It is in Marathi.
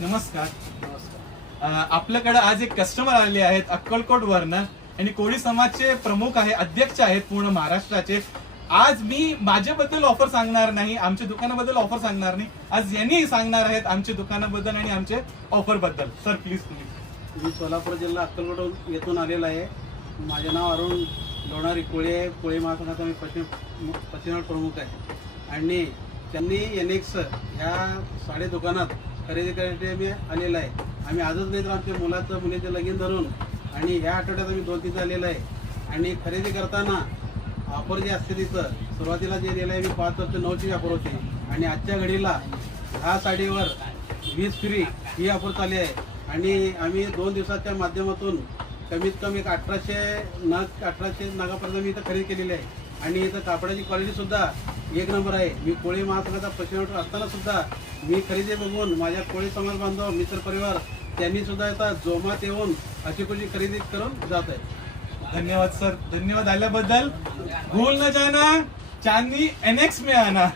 नमस्कार. नमस्कार. आपल्याकडे आज एक कस्टमर आले आहेत अक्कलकोट वरनं. आणि कोळी समाजचे प्रमुख आहे अध्यक्ष आहेत पूर्ण महाराष्ट्राचे. आज मी माझ्याबद्दल ऑफर सांगणार नाही आमच्या दुकानाबद्दल ऑफर सांगणार नाही. आज यांनी सांगणार आहेत आमच्या दुकानाबद्दल आणि आमचे ऑफरबद्दल. सर प्लीज तुम्ही. मी सोलापूर जिल्हा अक्कलकोट येथून आलेलो आहे. माझे नाव अरुण लोणारी कोळी. आहे कोळी महासंघाचा मी पश्चिम पश्चिम प्रमुख आहे. आणि त्यांनी एनेक्स ह्या साडे दुकानात खरेदी करण्यासाठी मी आलेलो आहे. आम्ही आजच नाही तर आमच्या मुलाचं मुलीचं लगीन धरून आणि ह्या आठवड्यात आम्ही दोन तीन आलेलो आहे. आणि खरेदी करताना ऑफर जे असते तिथं सुरुवातीला जे दिलं आहे मी पाच वर्ष नऊची ऑफर होती. आणि आजच्या घडीला दहा साडीवर वीज फ्री ही ऑफर चालली आहे. आणि आम्ही दोन दिवसाच्या माध्यमातून कमीत कमी एक अठराशे नग अठराशे नगापर्यंत मी इथं खरेदी केलेली आहे. आणि इथं कापडाची क्वालिटीसुद्धा एक नंबर आहे. मी कोळी महासंघाचा पश्चिम असताना सुद्धा मी खरेदी बघून माझ्या कोळी समाज बांधव मित्र परिवार त्यांनी सुद्धा आता जोमात येऊन अशी कुशी खरेदी करून जात आहे धन्यवाद सर. धन्यवाद आल्याबद्दल. भूल न जाना. चांदनी एनएक्स में आना